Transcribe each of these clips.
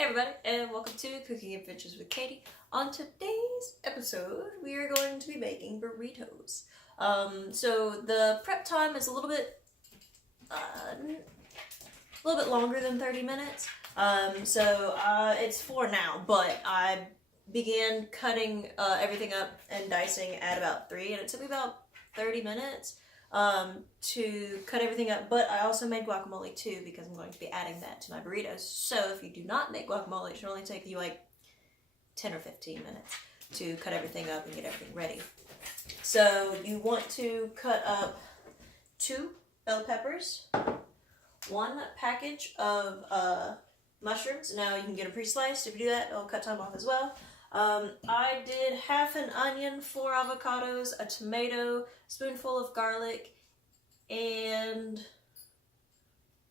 Hey everybody, and welcome to Cooking Adventures with Katie. On today's episode, we are going to be making burritos. So the prep time is a little bit longer than 30 minutes. It's 4 now, but I began cutting everything up and dicing at about 3, and it took me about 30 minutes to cut everything up, but I also made guacamole too because I'm going to be adding that to my burritos. So if you do not make guacamole, it should only take you like 10 or 15 minutes to cut everything up and get everything ready. So you want to cut up 2 bell peppers, 1 package of mushrooms. Now you can get them pre-sliced. If you do that, it'll cut time off as well. I did half an onion, 4 avocados, a tomato, a spoonful of garlic, and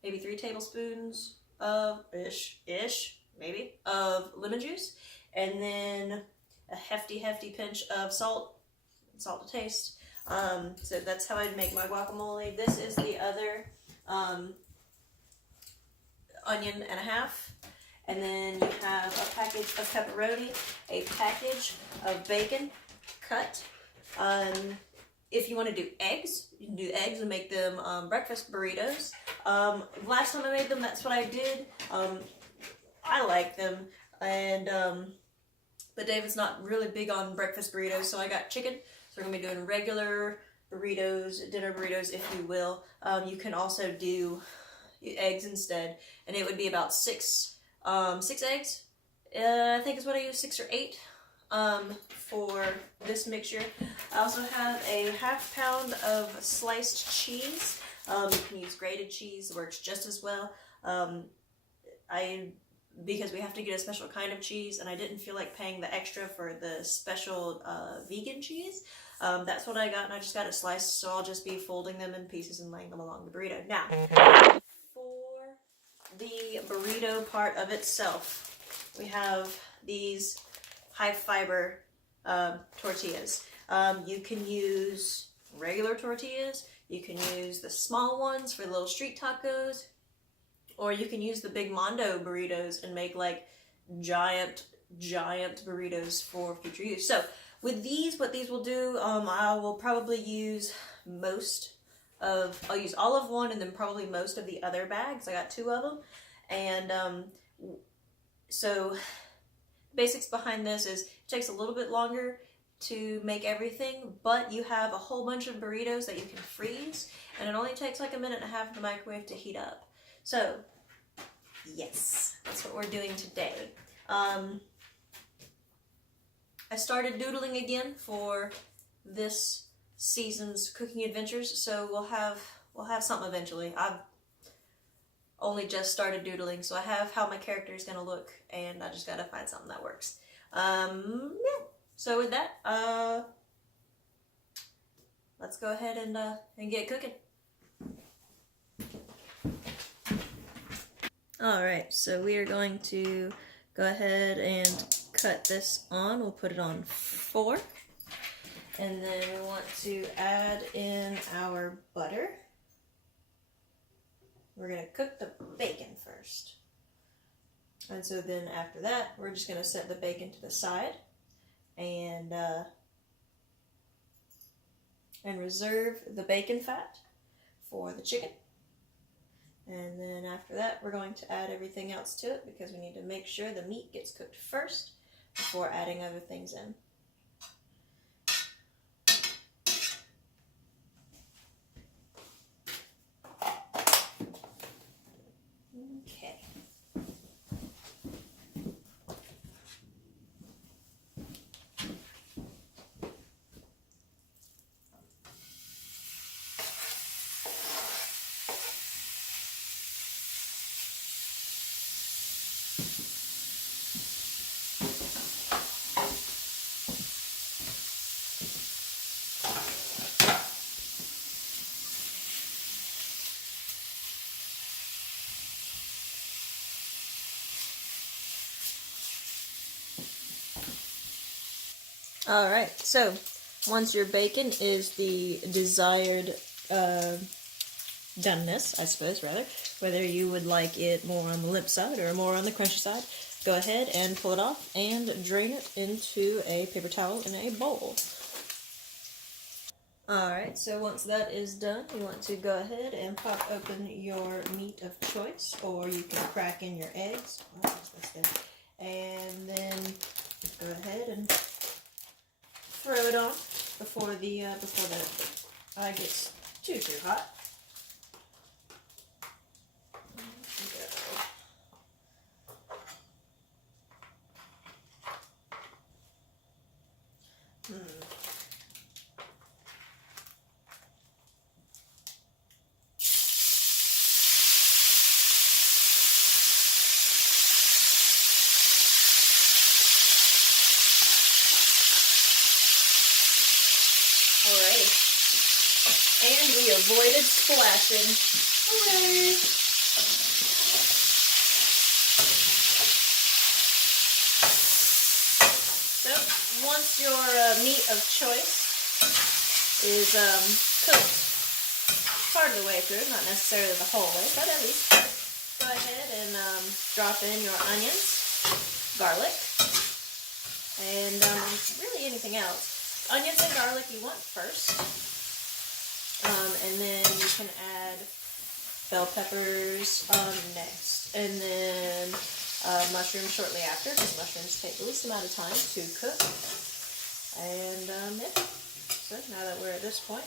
maybe 3 tablespoons of of lemon juice, and then a hefty pinch of salt to taste. So that's how I'd make my guacamole. This is the other onion and a half. And then you have a package of pepperoni, a package of bacon cut. If you want to do eggs, you can do eggs and make them breakfast burritos. Last time I made them, that's what I did. I like them, and but David's not really big on breakfast burritos, so I got chicken. So we're going to be doing regular burritos, dinner burritos, if you will. You can also do eggs instead, and it would be about 6 eggs, I think is what I use, 6 or 8 for this mixture. I also have a ½ pound of sliced cheese. You can use grated cheese, works just as well. Because we have to get a special kind of cheese, and I didn't feel like paying the extra for the special vegan cheese. That's what I got, and I just got it sliced, so I'll just be folding them in pieces and laying them along the burrito. Now, the burrito part of itself, we have these high fiber tortillas. You can use regular tortillas, you can use the small ones for little street tacos, or you can use the big Mondo burritos and make like giant burritos for future use. So with these, what these will do, I will probably use I'll use all of one and then probably most of the other bags. I got 2 of them. And so basics behind this is it takes a little bit longer to make everything, but you have a whole bunch of burritos that you can freeze, and it only takes like 1.5 minutes in the microwave to heat up. So yes, that's what we're doing today. I started doodling again for this season's cooking adventures, so we'll have something eventually. I've only just started doodling, so I have how my character is gonna look, and I just gotta find something that works. Yeah. So with that, let's go ahead and get cooking. All right, so we are going to go ahead and cut this on. We'll put it on 4. And then we want to add in our butter. We're going to cook the bacon first. And so then after that, we're just going to set the bacon to the side and reserve the bacon fat for the chicken. And then after that, we're going to add everything else to it because we need to make sure the meat gets cooked first before adding other things in. Alright, so once your bacon is the desired doneness, I suppose, rather, whether you would like it more on the limp side or more on the crunchy side. Go ahead and pull it off and drain it into a paper towel in a bowl. Alright, so once that is done, you want to go ahead and pop open your meat of choice, or you can crack in your eggs. Oh, that's good. And then go ahead and throw it on before the gets too hot. Alrighty. And we avoided splashing. Hooray! So, once your meat of choice is cooked part of the way through, not necessarily the whole way, but at least go ahead and drop in your onions, garlic, and really anything else. Onions and garlic you want first, and then you can add bell peppers next, and then mushrooms shortly after, because mushrooms take the least amount of time to cook. And yeah, so now that we're at this point,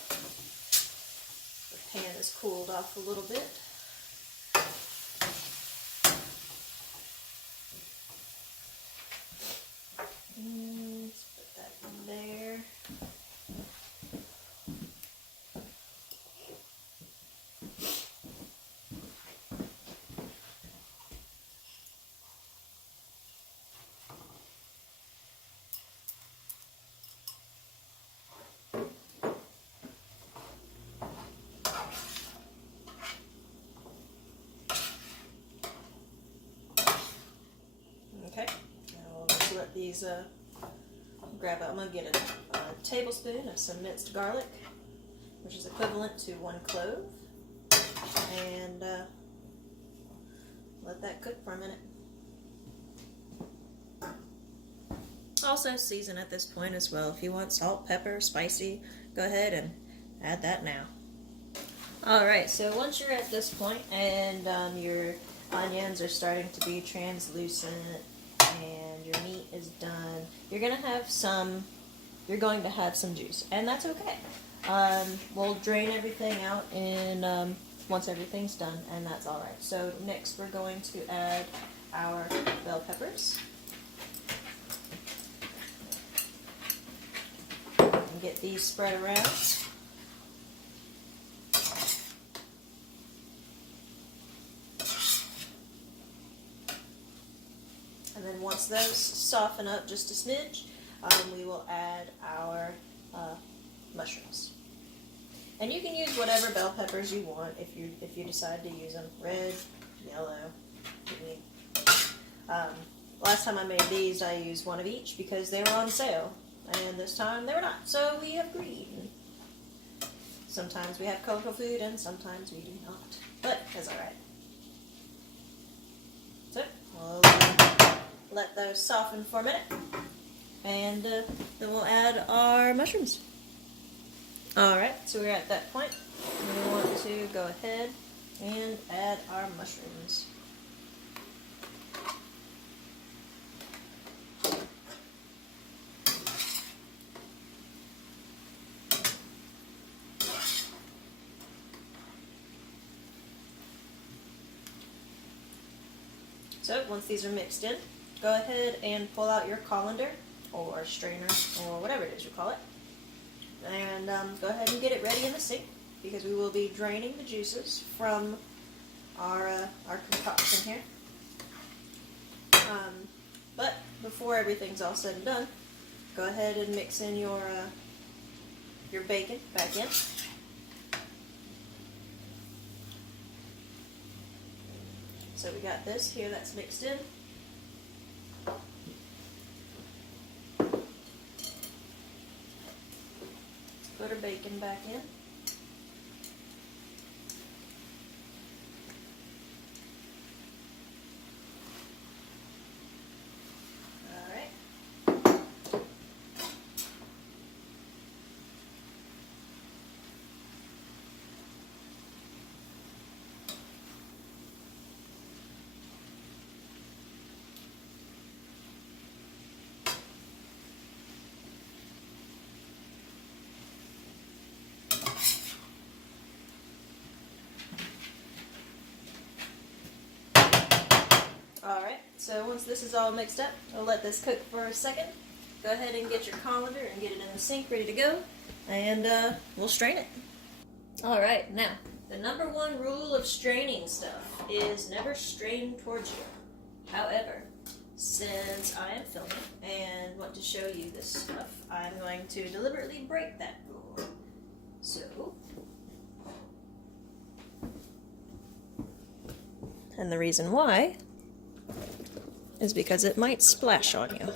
the pan is cooled off a little bit. Let's put that in there. Okay, now we'll just let these grab up. I'm going to get a tablespoon of some minced garlic, which is equivalent to 1 clove, and let that cook for a minute. Also season at this point as well. If you want salt, pepper, spicy, go ahead and add that now. Alright, so once you're at this point and your onions are starting to be translucent and your meat is done, you're going to have some juice, and that's okay. We'll drain everything out in once everything's done, and that's alright. So next we're going to add our bell peppers. And get these spread around. And then once those soften up just a smidge, we will add our mushrooms. And you can use whatever bell peppers you want if you decide to use them. Red, yellow, green. Last time I made these, I used one of each because they were on sale. And this time they were not. So we have green. Sometimes we have colorful food and sometimes we do not. But that's alright. So we'll let those soften for a minute. And then we'll add our mushrooms. Alright, so we're at that point. We want to go ahead and add our mushrooms. So once these are mixed in, go ahead and pull out your colander or strainer or whatever it is you call it. And go ahead and get it ready in the sink because we will be draining the juices from our concoction here. But before everything's all said and done, go ahead and mix in your bacon back in. So we got this here that's mixed in. Put our bacon back in. So once this is all mixed up, I'll let this cook for a second. Go ahead and get your colander and get it in the sink ready to go, and we'll strain it. Alright, now, the number one rule of straining stuff is never strain towards you. However, since I am filming and want to show you this stuff, I'm going to deliberately break that rule. So, and the reason why is because it might splash on you.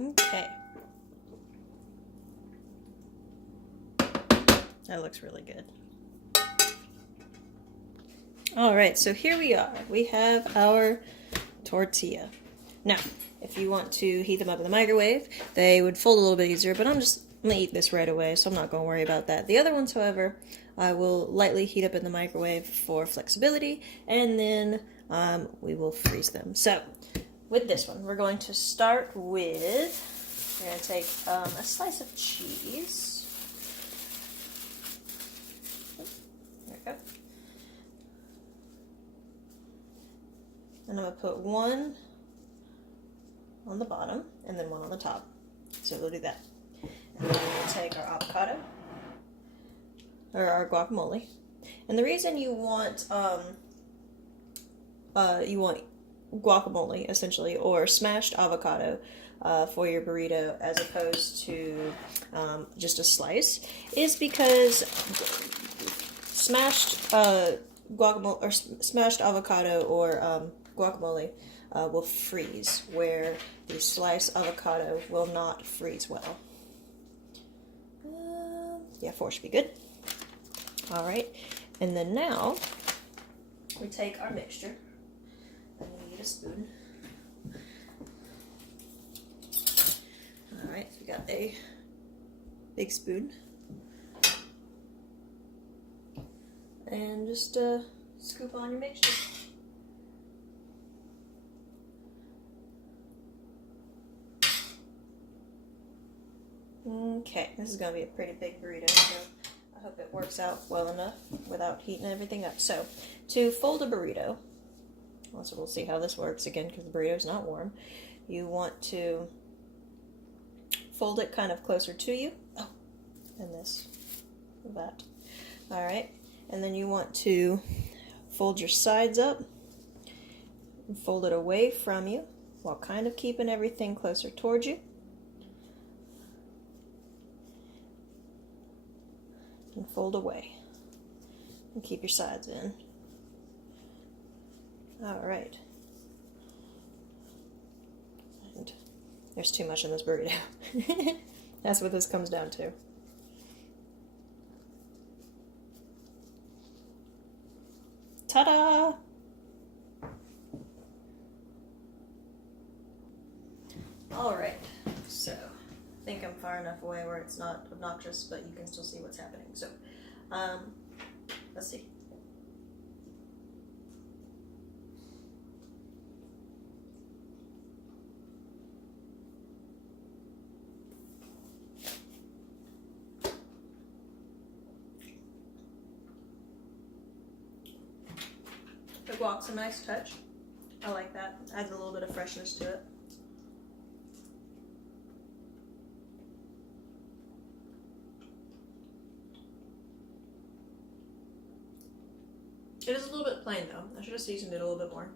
Okay. That looks really good. Alright, so here we are. We have our tortilla. Now, if you want to heat them up in the microwave, they would fold a little bit easier, but I'm going to eat this right away, so I'm not going to worry about that. The other ones, however, I will lightly heat up in the microwave for flexibility, and then we will freeze them. So, with this one, we're going to start with, we're going to take a slice of cheese. There we go. And I'm going to put one on the bottom and then one on the top. So we'll do that. And then we'll take our avocado, or our guacamole. And the reason you want guacamole, essentially, or smashed avocado for your burrito as opposed to just a slice, is because smashed guacamole or smashed avocado or guacamole will freeze, where the sliced avocado will not freeze well. Yeah, 4 should be good. All right, and then now we take our mixture. I'm going to need a spoon. All right, so we got a big spoon, and just scoop on your mixture. Okay, this is going to be a pretty big burrito, so I hope it works out well enough without heating everything up. So, to fold a burrito, also we'll see how this works again because the burrito's not warm, you want to fold it kind of closer to you. Oh, and this, that. Alright, and then you want to fold your sides up and fold it away from you while kind of keeping everything closer towards you. And fold away and keep your sides in. Alright. And there's too much in this burrito. That's what this comes down to. Ta-da! Alright, so I think I'm far enough away where it's not obnoxious, but you can still see what's happening. So, let's see. The guac's a nice touch. I like that. Adds a little bit of freshness to it. It is a little bit plain though. I should have seasoned it a little bit more.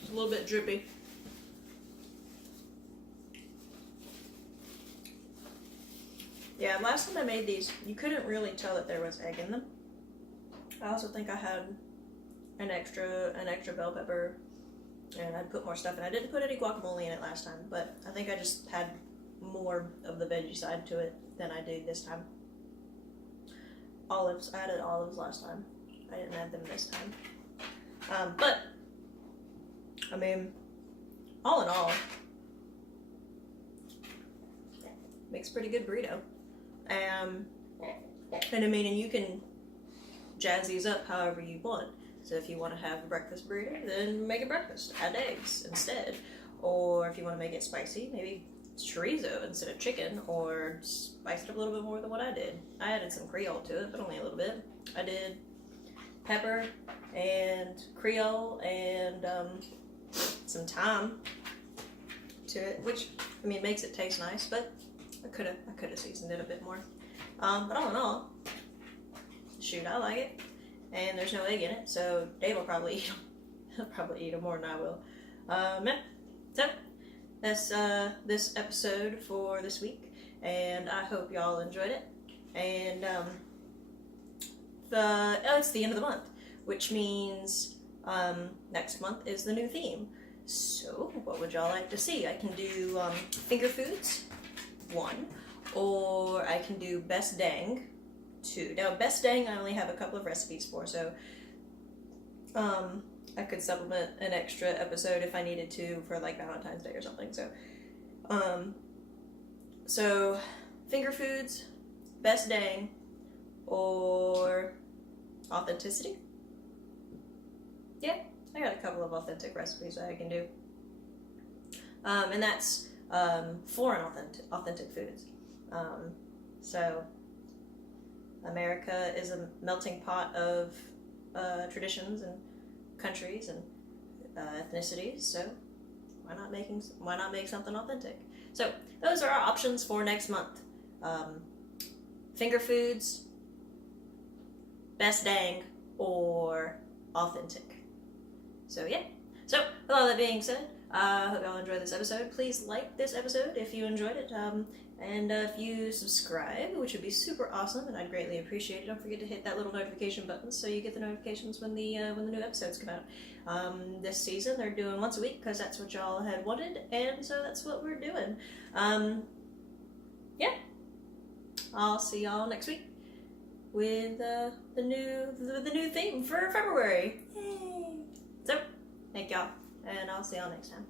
It's a little bit drippy. Yeah, last time I made these, you couldn't really tell that there was egg in them. I also think I had an extra bell pepper, and I'd put more stuff in. I didn't put any guacamole in it last time, but I think I just had more of the veggie side to it than I did this time. Olives, I added olives last time. I didn't add them this time. But, I mean, all in all, makes a pretty good burrito. And I mean, and you can jazz these up however you want. So if you want to have a breakfast burrito, then make it breakfast. Add eggs instead. Or if you want to make it spicy, maybe chorizo instead of chicken, or spice it up a little bit more than what I did. I added some Creole to it, but only a little bit. I did pepper and Creole and some thyme to it, which, I mean, makes it taste nice, but I could have seasoned it a bit more. But all in all, shoot, I like it. And there's no egg in it, so Dave will probably eat them. He'll probably eat them more than I will. Yeah. So that's this episode for this week, and I hope y'all enjoyed it. And it's the end of the month, which means next month is the new theme. So what would y'all like to see? I can do finger foods, 1, or I can do best dang, 2. Now best dang I only have a couple of recipes for, so I could supplement an extra episode if I needed to for like Valentine's Day or something. So finger foods, best dang, or authenticity. Yeah, I got a couple of authentic recipes that I can do. And that's foreign authentic foods. So America is a melting pot of traditions and countries and ethnicities, so why not make something authentic? So those are our options for next month. Finger foods, best dang, or authentic. So yeah. So with all that being said, I hope y'all enjoyed this episode. Please like this episode if you enjoyed it. And if you subscribe, which would be super awesome, and I'd greatly appreciate it. Don't forget to hit that little notification button so you get the notifications when the new episodes come out. This season they're doing once a week because that's what y'all had wanted, and so that's what we're doing. Yeah, I'll see y'all next week with the new theme for February. Yay! So thank y'all, and I'll see y'all next time.